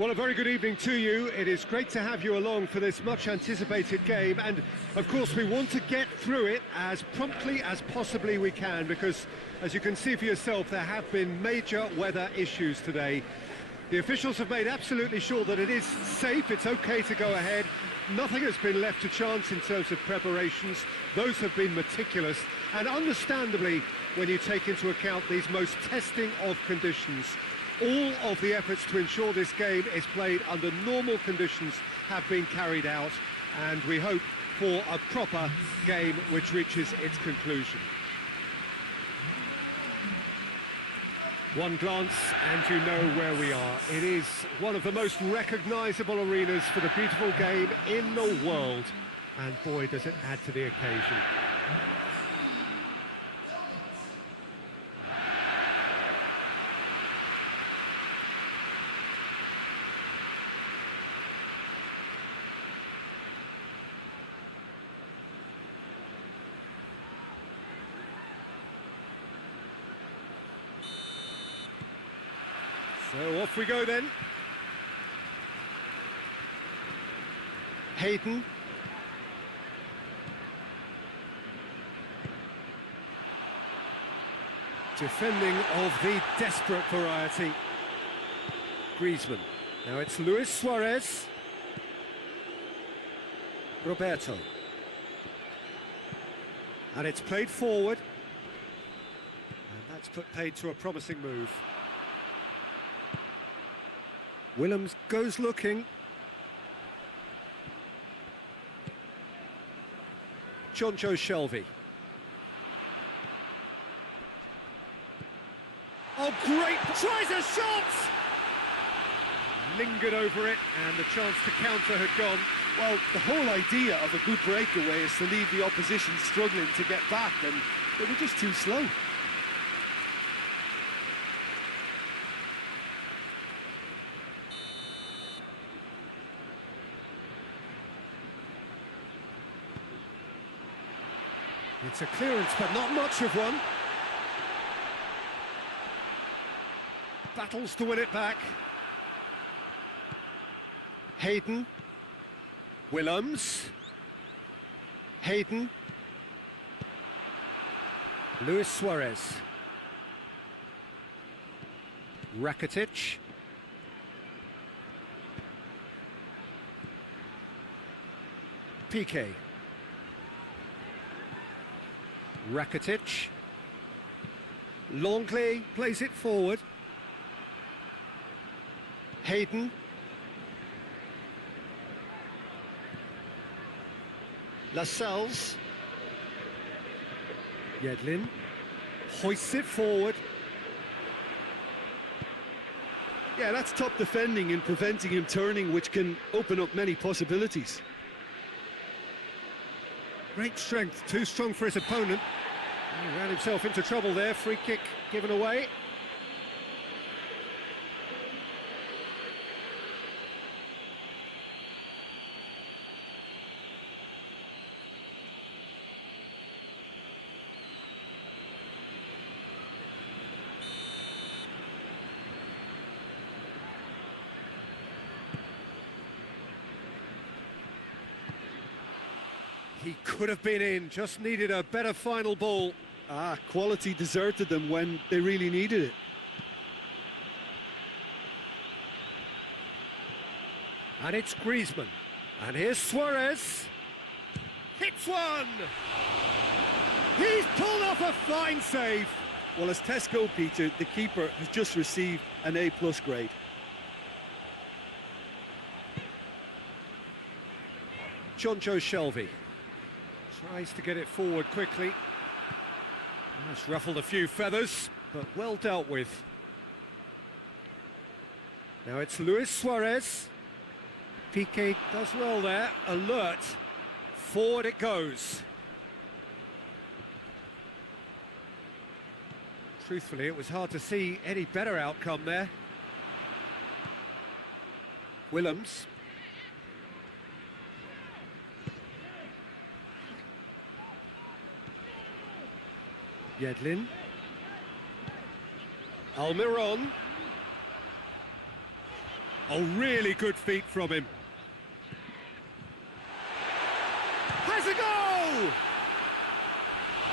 Well, a very good evening to you. It is great to have you along for this much-anticipated game, and of course we want to get through it as promptly as possibly we can, because, as you can see for yourself, there have been major weather issues today. The officials have made absolutely sure that it is safe, it's okay to go ahead. Nothing has been left to chance in terms of preparations. Those have been meticulous, and understandably, when you take into account these most testing of conditions, all of the efforts to ensure this game is played under normal conditions have been carried out, and we hope for a proper game which reaches its conclusion. One glance and you know where we are. It is one of the most recognisable arenas for the beautiful game in the world, and boy does it add to the occasion. So off we go then. Hayden. Defending of the desperate variety. Griezmann. Now it's Luis Suarez. Roberto. And it's played forward. And that's put paid to a promising move. Willems goes looking. Jonjo Shelvey. Oh, great! Tries a shot! Lingered over it, and the chance to counter had gone. Well, the whole idea of a good breakaway is to leave the opposition struggling to get back, and they were just too slow. It's a clearance, but not much of one. Battles to win it back. Hayden. Willems. Hayden. Luis Suarez. Rakitic. Piqué. Rakitic. Longley plays it forward. Hayden. Lascelles. Yedlin hoists it forward. Yeah, that's top defending and preventing him turning, which can open up many possibilities. Great strength, too strong for his opponent. He ran himself into trouble there, free kick given away. He could have been in, just needed a better final ball. Quality deserted them when they really needed it. And it's Griezmann. And here's Suarez. Hits one! He's pulled off a fine save. Well, as Tesco, Peter, the keeper has just received an A+ grade. Jonjo Shelvey tries to get it forward quickly. That's ruffled a few feathers, but well dealt with. Now it's Luis Suarez. Piqué does well there, alert. Forward it goes. Truthfully, it was hard to see any better outcome there. Willems. Yedlin. Almiron. Oh, really good feet from him. Has a goal!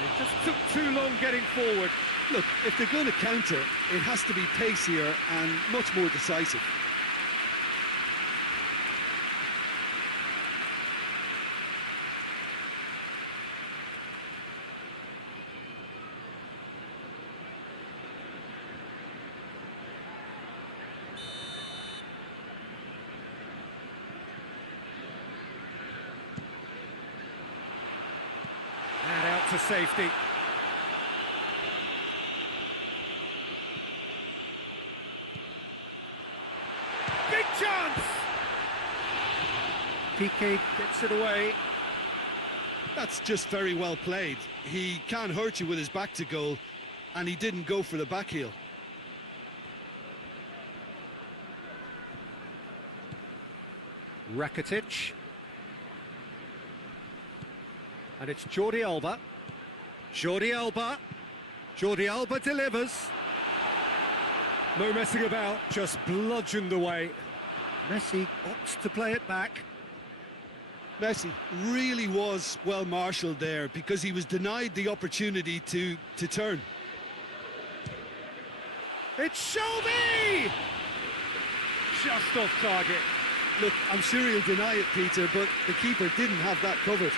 It just took too long getting forward. Look, if they're going to counter, it has to be pacier and much more decisive. And out to safety. Big chance! Piqué gets it away. That's just very well played. He can't hurt you with his back to goal, and he didn't go for the back heel. Rakitic. And it's Jordi Alba. Jordi Alba. Jordi Alba delivers. No messing about, just bludgeoned away. Messi opts to play it back. Messi really was well marshalled there because he was denied the opportunity to turn. It's Shelby! Just off target. Look, I'm sure he'll deny it, Peter, but the keeper didn't have that covered.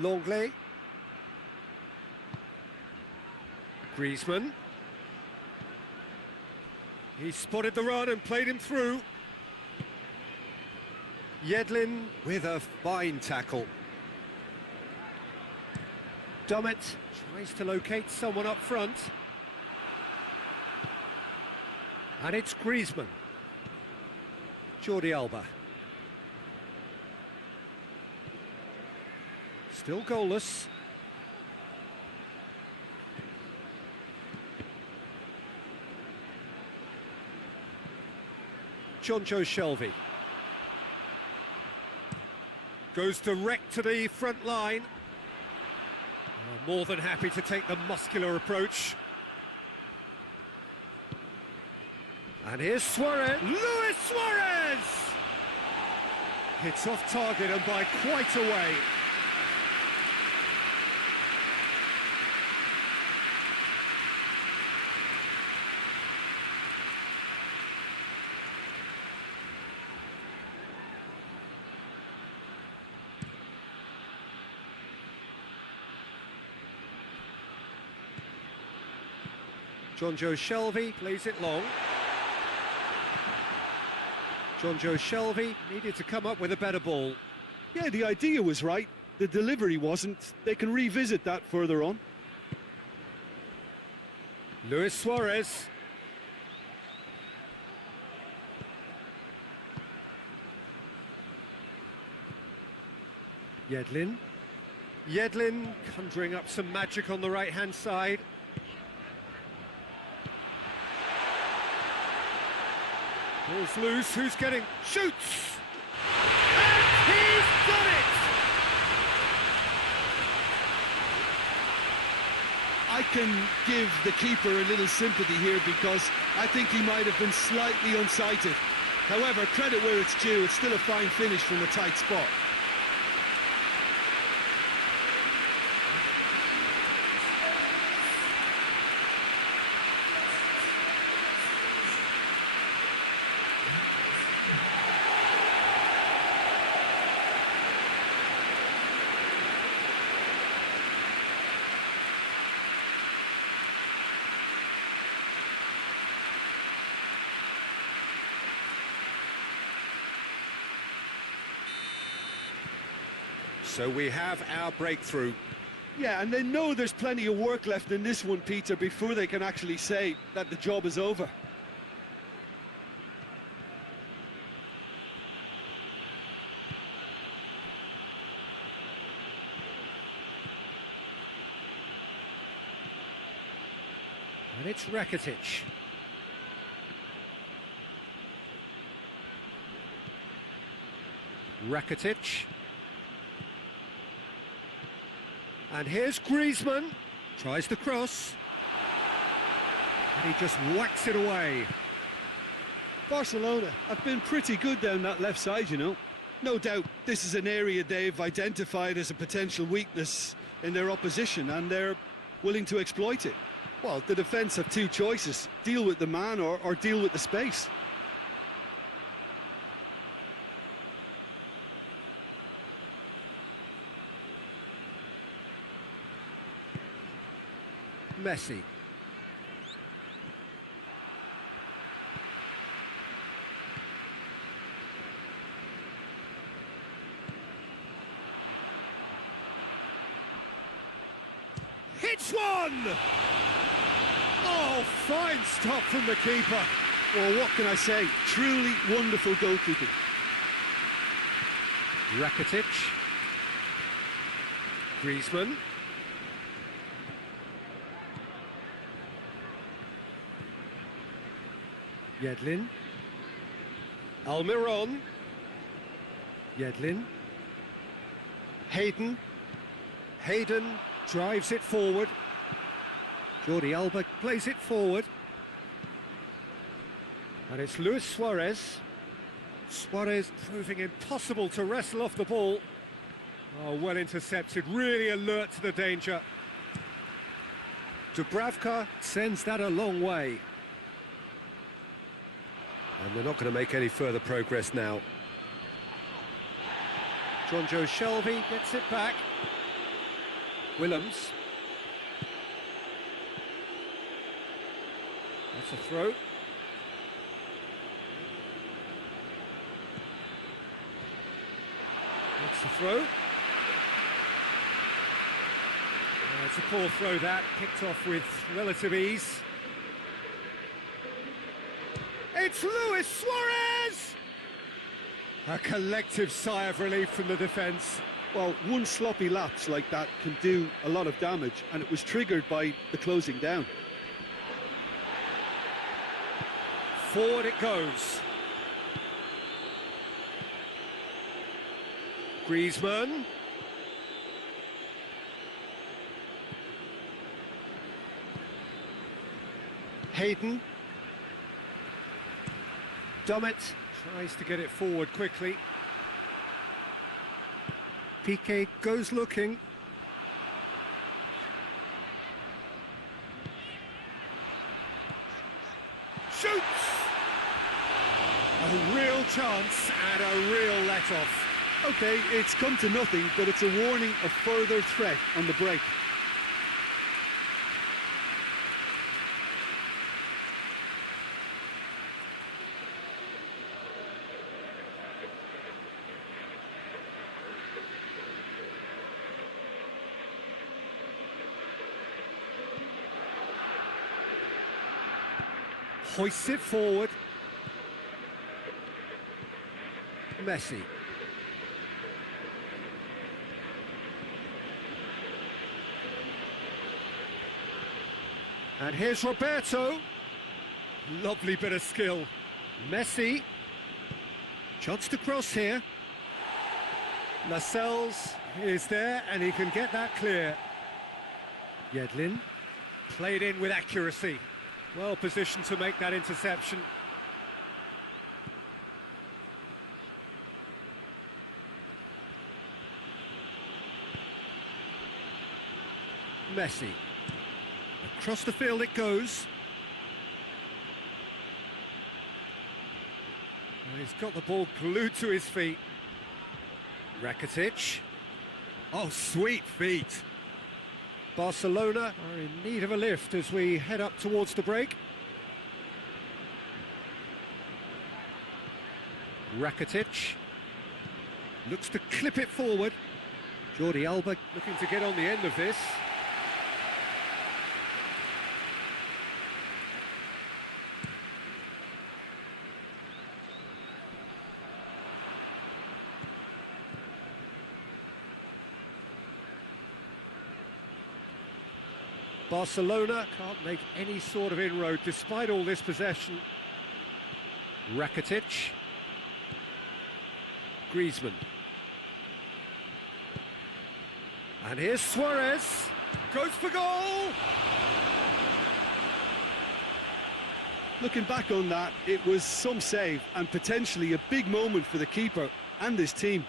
Longley. Griezmann. He spotted the run and played him through. Yedlin with a fine tackle. Dummett tries to locate someone up front. And it's Griezmann. Jordi Alba. Still goalless. Jonjo Shelvey. Goes direct to the front line. More than happy to take the muscular approach. And here's Suarez. Luis Suarez! Hits off target and by quite a way. Jonjo Shelvey plays it long. Jonjo Shelvey needed to come up with a better ball. Yeah, the idea was right. The delivery wasn't. They can revisit that further on. Luis Suarez. Yedlin. Yedlin conjuring up some magic on the right-hand side. Ball's loose, who's getting... shoots! And he's done it! I can give the keeper a little sympathy here because I think he might have been slightly unsighted. However, credit where it's due, it's still a fine finish from a tight spot. So we have our breakthrough. Yeah, and they know there's plenty of work left in this one, Peter, before they can actually say that the job is over. And it's Rakitic. Rakitic. And here's Griezmann. Tries the cross. And he just whacks it away. Barcelona have been pretty good down that left side, you know. No doubt this is an area they've identified as a potential weakness in their opposition, and they're willing to exploit it. Well, the defence have two choices: deal with the man or deal with the space. Messi. Hits one! Oh, fine stop from the keeper. Well, what can I say? Truly wonderful goalkeeping. Rakitic. Griezmann. Yedlin. Almiron. Yedlin. Hayden. Hayden drives it forward. Jordi Alba plays it forward. And it's Luis Suarez. Suarez proving impossible to wrestle off the ball. Oh, well intercepted, really alert to the danger. Dubravka sends that a long way. And they're not going to make any further progress now. Jonjo Shelvey gets it back. Willems. That's a throw. That's the throw. It's a poor throw that, kicked off with relative ease. It's Luis Suarez! A collective sigh of relief from the defence. Well, one sloppy lapse like that can do a lot of damage, and it was triggered by the closing down. Forward it goes. Griezmann. Hayden. Dummett tries to get it forward quickly. Piqué goes looking. Shoots! A real chance and a real let-off. Okay, it's come to nothing, but it's a warning of further threat on the break. Hoists it forward. Messi. And here's Roberto. Lovely bit of skill. Messi. Chance to cross here. Lascelles is there and he can get that clear. Yedlin. Played in with accuracy. Well positioned to make that interception. Messi. Across the field it goes. And he's got the ball glued to his feet. Rakitic. Oh, sweet feet. Barcelona are in need of a lift as we head up towards the break. Rakitic looks to clip it forward. Jordi Alba looking to get on the end of this. Barcelona can't make any sort of inroad despite all this possession. Rakitic. Griezmann. And here's Suarez. Goes for goal! Looking back on that, it was some save and potentially a big moment for the keeper and his team.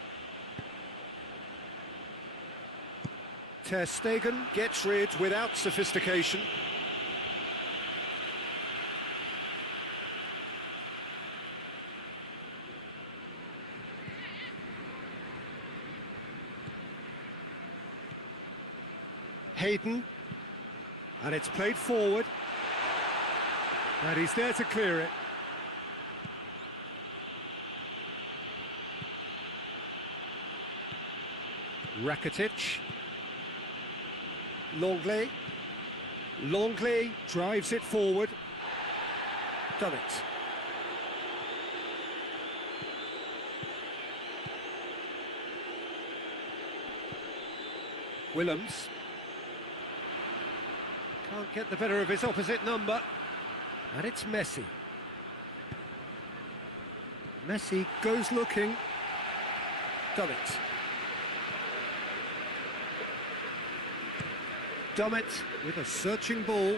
Ter Stegen gets rid without sophistication. Hayden, and it's played forward, and he's there to clear it. Rakitic. Longley drives it forward. Done it. Willems. Can't get the better of his opposite number. And it's Messi. Messi goes looking. Done it. Dummett with a searching ball.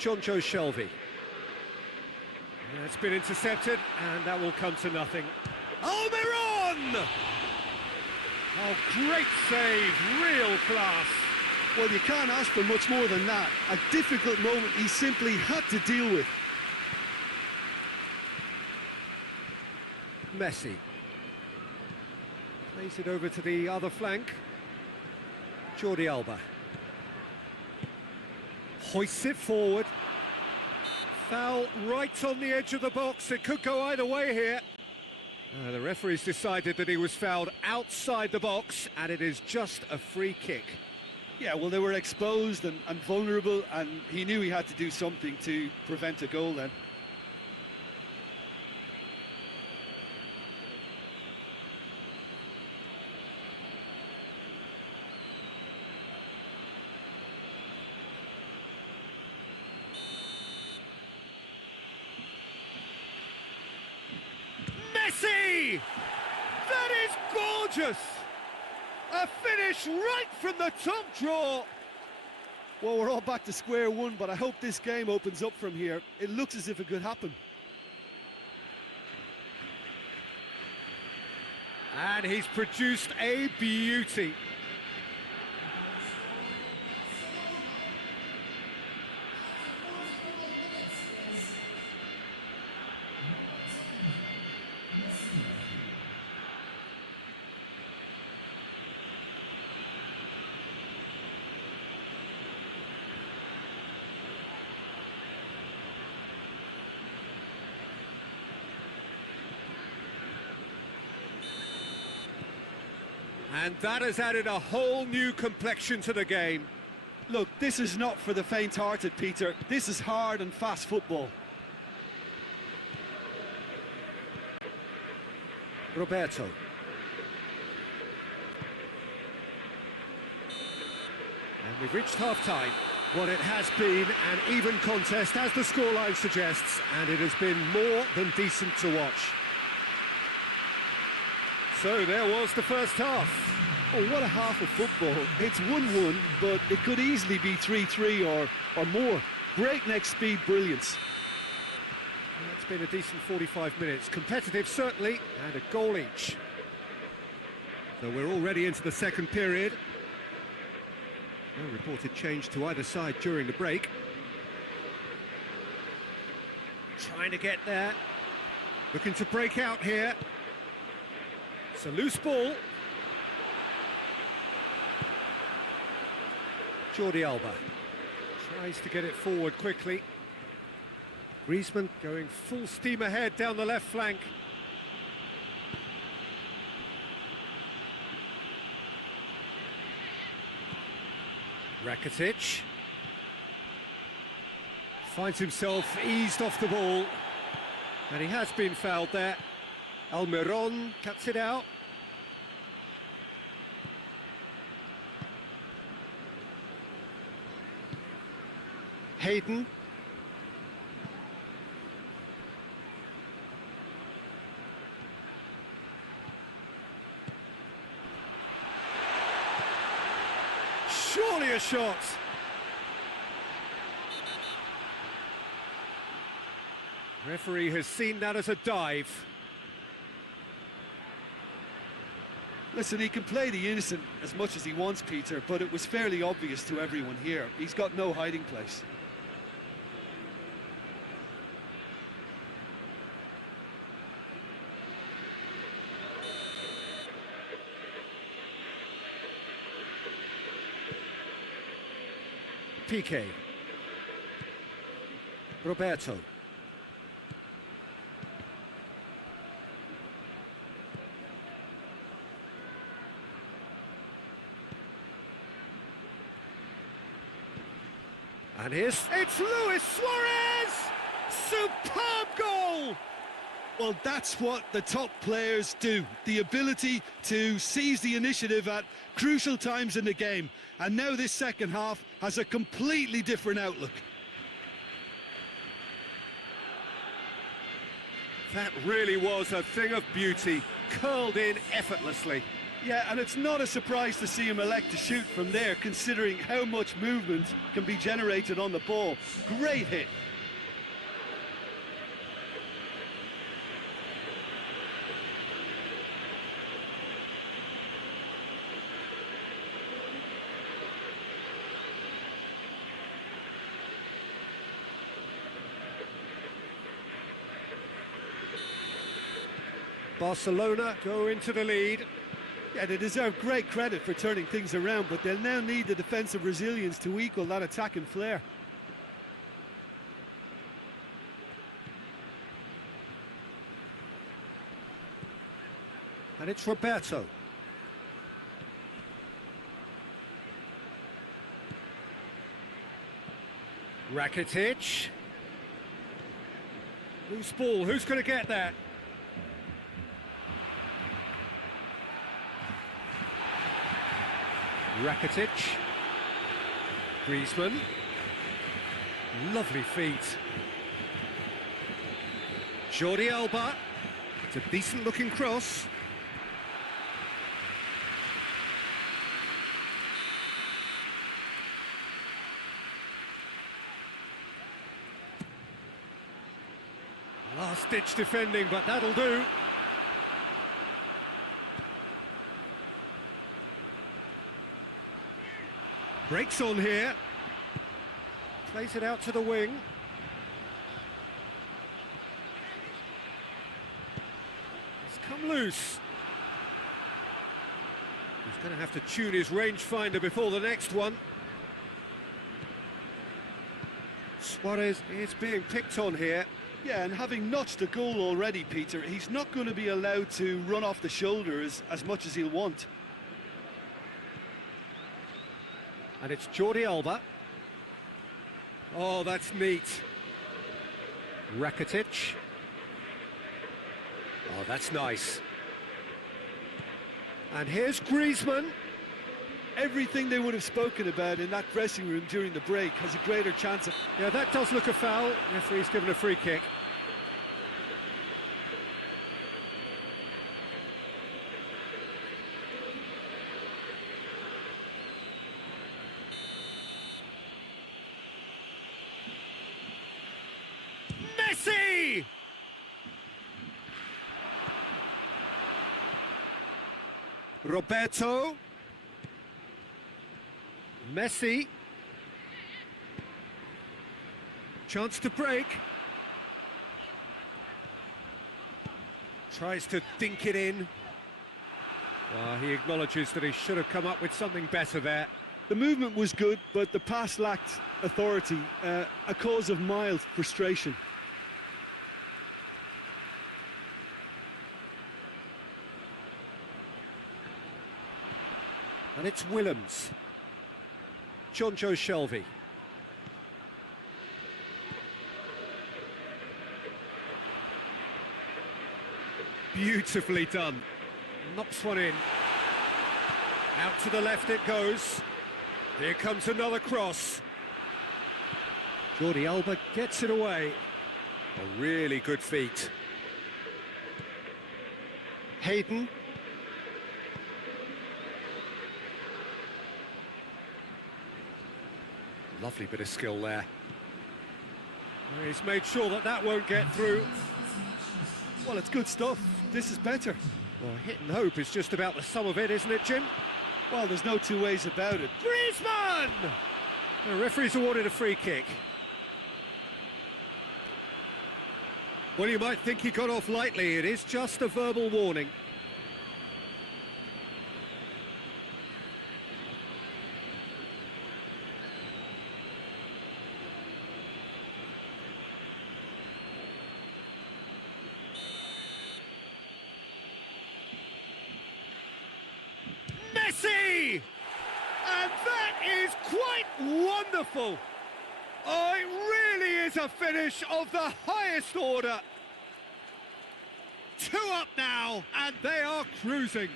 Jonjo Shelvey. It's been intercepted, and that will come to nothing. Almiron! Oh, great save, real class. Well, you can't ask for much more than that. A difficult moment he simply had to deal with. Messi. Plays it over to the other flank. Jordi Alba. Hoists it forward. Foul right on the edge of the box. It could go either way here. The referee's decided that he was fouled outside the box, and it is just a free kick. Yeah, well, they were exposed and vulnerable, and he knew he had to do something to prevent a goal then. Messi! That is gorgeous! A finish right from the top draw! Well, we're all back to square one, but I hope this game opens up from here. It looks as if it could happen. And he's produced a beauty. And that has added a whole new complexion to the game. Look, this is not for the faint-hearted, Peter. This is hard and fast football. Roberto. And we've reached half-time. Well, it has been an even contest, as the scoreline suggests, and it has been more than decent to watch. So there was the first half. Oh, what a half of football. It's 1-1, but it could easily be 3-3 or more. Breakneck speed brilliance. It's been a decent 45 minutes. Competitive, certainly, and a goal each. So we're already into the second period. No reported change to either side during the break. Trying to get there. Looking to break out here. It's a loose ball. Jordi Alba tries to get it forward quickly. Griezmann going full steam ahead down the left flank. Rakitic finds himself eased off the ball, and he has been fouled there. Almiron cuts it out. Hayden. Surely a shot. Referee has seen that as a dive. Listen, he can play the innocent as much as he wants, Peter, but it was fairly obvious to everyone here. He's got no hiding place. Piqué. Roberto. And it's Luis Suarez! Superb goal! Well, that's what the top players do. The ability to seize the initiative at crucial times in the game. And now this second half has a completely different outlook. That really was a thing of beauty, curled in effortlessly. Yeah, and it's not a surprise to see him elect to shoot from there, considering how much movement can be generated on the ball. Great hit. Barcelona go into the lead. Yeah, they deserve great credit for turning things around, but they'll now need the defensive resilience to equal that attacking flair. And it's Roberto. Rakitic. Loose ball, who's going to get that? Rakitic. Griezmann. Lovely feet. Jordi Alba. It's a decent looking cross. Last ditch defending, but that'll do. Breaks on here. Plays it out to the wing. It's come loose. He's going to have to tune his rangefinder before the next one. Suarez is being picked on here. Yeah, and having notched a goal already, Peter, he's not going to be allowed to run off the shoulders as much as he'll want. And it's Jordi Alba. Oh, that's neat. Rakitic. Oh, that's nice. And here's Griezmann. Everything they would have spoken about in that dressing room during the break has a greater chance of... Yeah, that does look a foul. Referee's given a free kick. Messi! Roberto. Messi. Chance to break. Tries to dink it in. Well, he acknowledges that he should have come up with something better there. The movement was good, but the pass lacked authority, a cause of mild frustration. And it's Willems. Jonjo Shelvey. Beautifully done. Knocks one in. Out to the left it goes. Here comes another cross. Jordi Alba gets it away. A really good feat. Hayden. Lovely bit of skill there. He's made sure that that won't get through. Well, it's good stuff. This is better. Well, hit and hope is just about the sum of it, isn't it, Jim? Well, there's no two ways about it. Griezmann! The referee's awarded a free kick. Well, you might think he got off lightly. It is just a verbal warning. Messi! And that is quite wonderful. Oh, it really is a finish of the highest order. 2 up now, and they are cruising.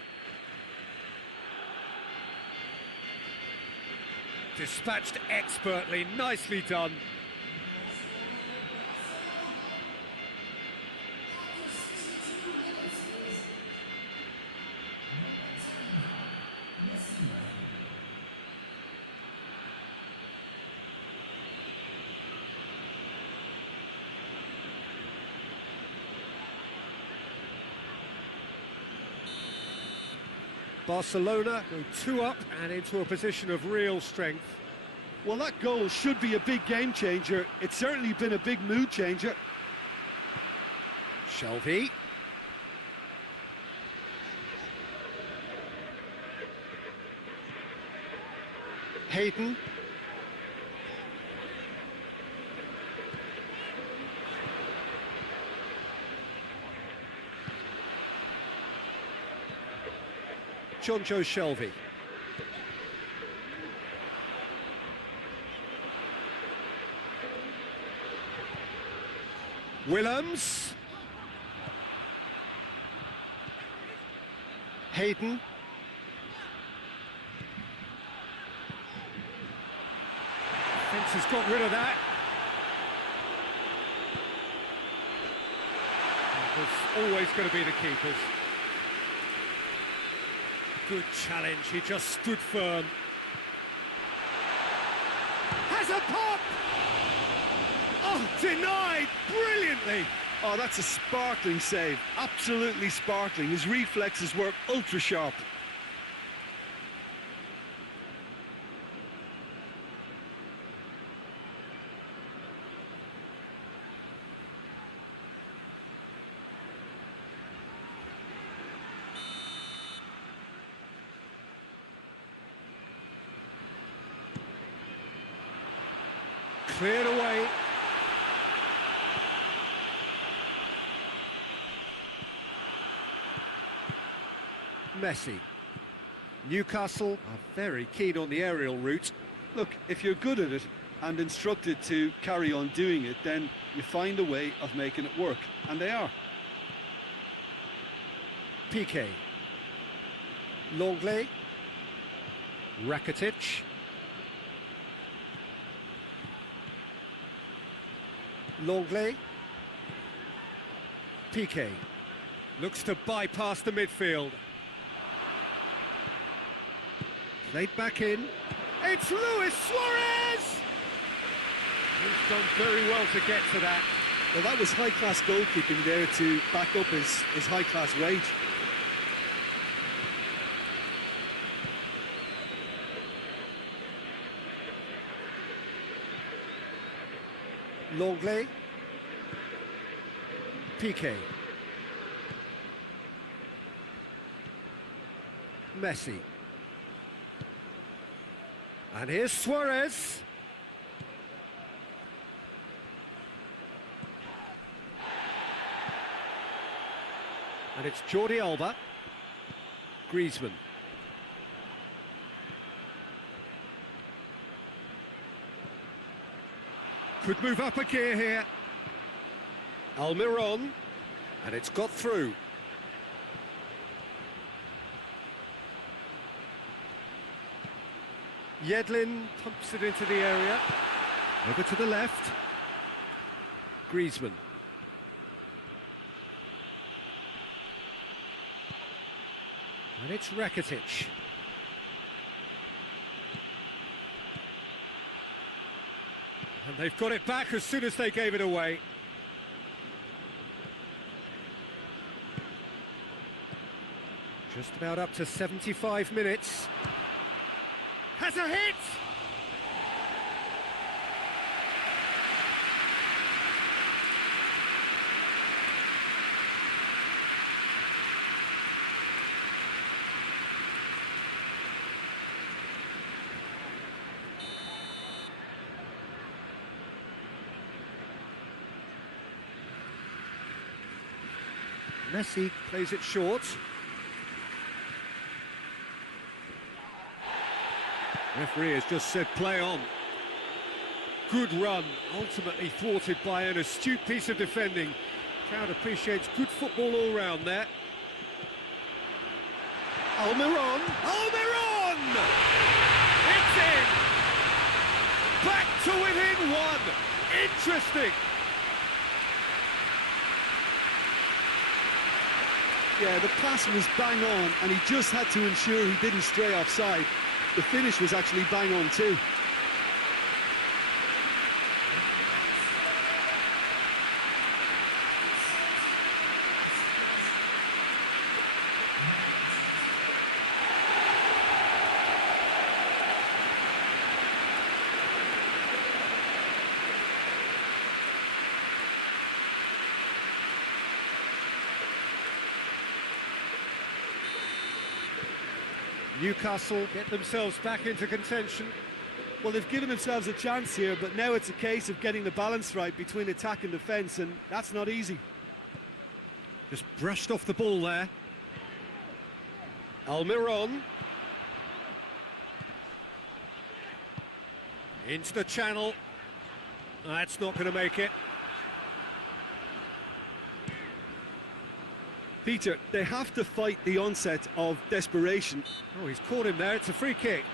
Dispatched expertly, nicely done. Barcelona go 2 up and into a position of real strength. Well, that goal should be a big game changer. It's certainly been a big mood changer. Shelvey. Hayden. Jonjo Shelvey. Willems. Hayden. Fence has got rid of that. There's always going to be the keepers. Good challenge, he just stood firm. Has a pop! Oh, denied brilliantly! Oh, that's a sparkling save. Absolutely sparkling. His reflexes were ultra sharp. Cleared away. Messi. Newcastle are very keen on the aerial route. Look, if you're good at it and instructed to carry on doing it, then you find a way of making it work, and they are. Piqué. Longley. Rakitic. Longley. Piqué looks to bypass the midfield. Played back in. It's Luis Suarez! He's done very well to get to that. Well, that was high-class goalkeeping there to back up his high-class rage. Longley. Piqué. Messi. And here's Suarez. And it's Jordi Alba. Griezmann. Could move up a gear here. Almiron. And it's got through. Yedlin pumps it into the area. Over to the left. Griezmann. And it's Rakitic. And they've got it back as soon as they gave it away. Just about up to 75 minutes. Has a hit! Messi plays it short. Referee has just said play on. Good run, ultimately thwarted by an astute piece of defending. Crowd appreciates good football all round there. Almiron! Almiron! It's in! Back to within one! Interesting! Yeah, the pass was bang on, and he just had to ensure he didn't stray offside. The finish was actually bang on too. Newcastle get themselves back into contention. Well, they've given themselves a chance here, but now it's a case of getting the balance right between attack and defence, and that's not easy. Just brushed off the ball there. Almiron. Into the channel. That's not going to make it. Peter, they have to fight the onset of desperation. Oh, he's caught him there. It's a free kick.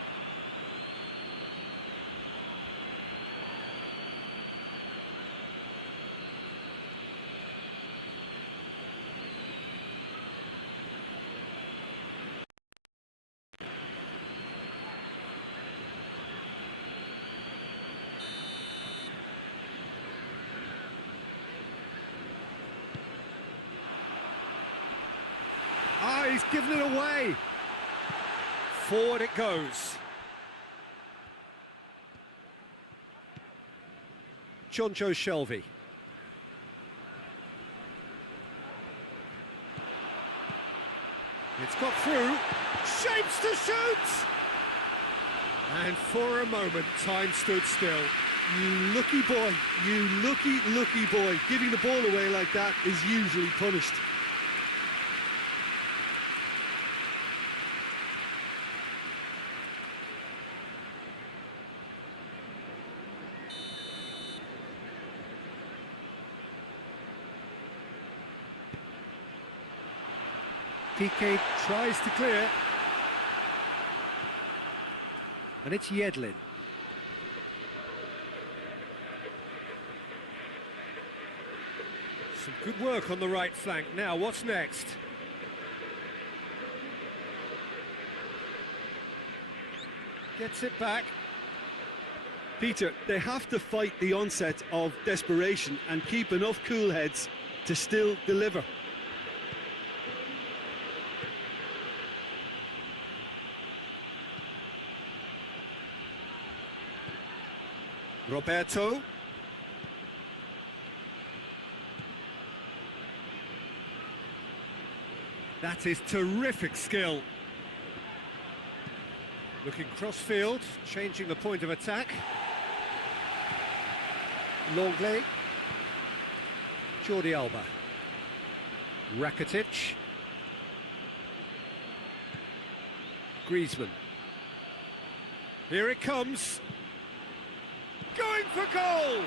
Ah, he's given it away. Forward it goes. Jonjo Shelvey. It's got through. Shapes to shoot! And for a moment, time stood still. You lucky boy, you lucky boy. Giving the ball away like that is usually punished. Piqué tries to clear. And it's Yedlin. Some good work on the right flank. Now, what's next? Gets it back. Peter, they have to fight the onset of desperation and keep enough cool heads to still deliver. Roberto. That is terrific skill. Looking cross-field, changing the point of attack. Longley. Jordi Alba. Rakitic. Griezmann. Here it comes. Going for goal!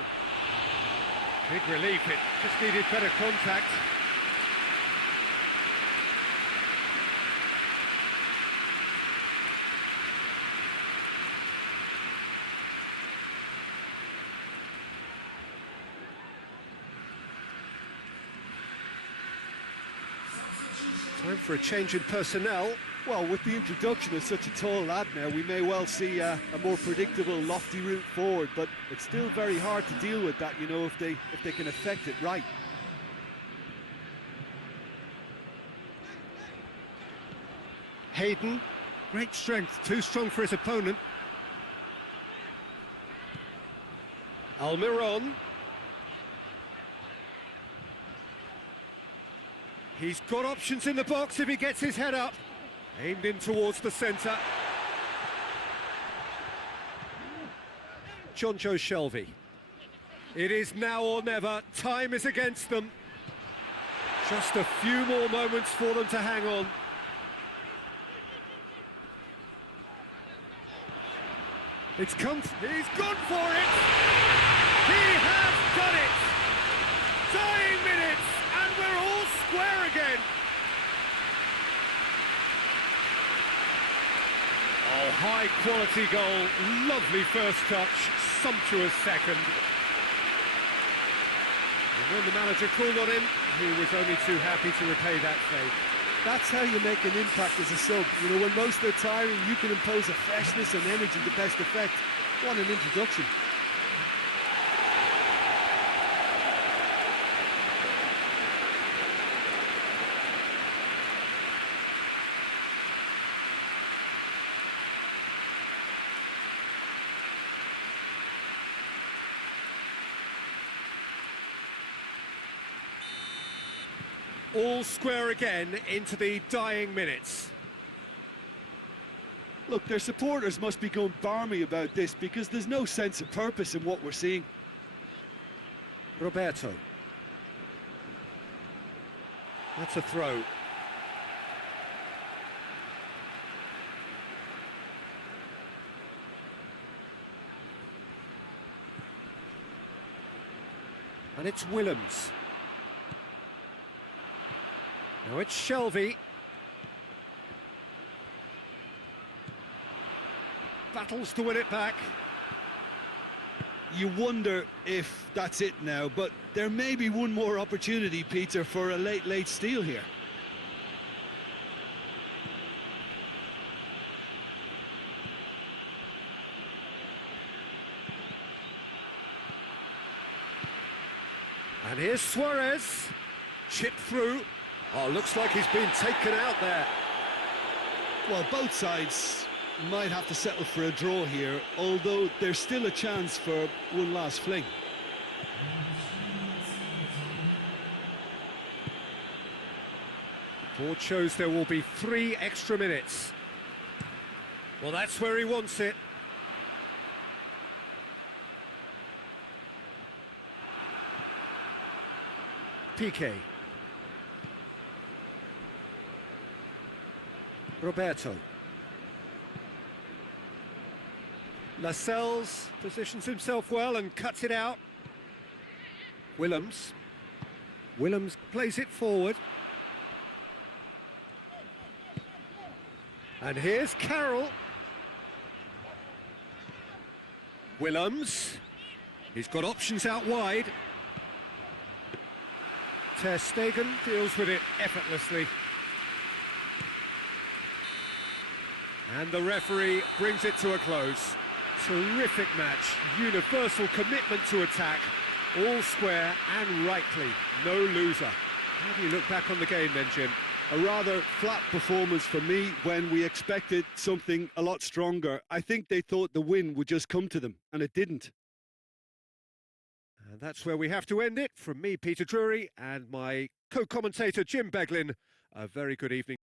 Big relief, it just needed better contact. Time for a change in personnel. Well, with the introduction of such a tall lad now, we may well see a more predictable, lofty route forward, but it's still very hard to deal with that, you know, if they can affect it right. Hayden, great strength, too strong for his opponent. Almiron. He's got options in the box if he gets his head up. Aimed in towards the centre. Jonjo Shelvey. It is now or never. Time is against them. Just a few more moments for them to hang on. It's come. He's gone for it. He has done it. Dying minutes, and we're all square again. Oh, high quality goal. Lovely first touch. Sumptuous second. And when the manager called on him, he was only too happy to repay that favour. That's how you make an impact as a sub. You know, when most are tiring, you can impose a freshness and energy to best effect. What an introduction. All square again into the dying minutes. Look, their supporters must be going barmy about this because there's no sense of purpose in what we're seeing. Roberto. That's a throw. And it's Willems. Now it's Shelvey. Battles to win it back. You wonder if that's it now, but there may be one more opportunity, Peter, for a late steal here. And here's Suarez. Chipped through. Oh, looks like he's been taken out there. Well, both sides might have to settle for a draw here, although there's still a chance for one last fling. Board shows there will be 3 extra minutes. Well, that's where he wants it. Piqué. Roberto. Lascelles positions himself well and cuts it out. Willems. Willems plays it forward. And here's Carroll. Willems. He's got options out wide. Ter Stegen deals with it effortlessly. And the referee brings it to a close. Terrific match, universal commitment to attack, all square and rightly, no loser. How do you look back on the game then, Jim? A rather flat performance for me when we expected something a lot stronger. I think they thought the win would just come to them, and it didn't. And that's where we have to end it. From me, Peter Drury, and my co-commentator, Jim Beglin, a very good evening.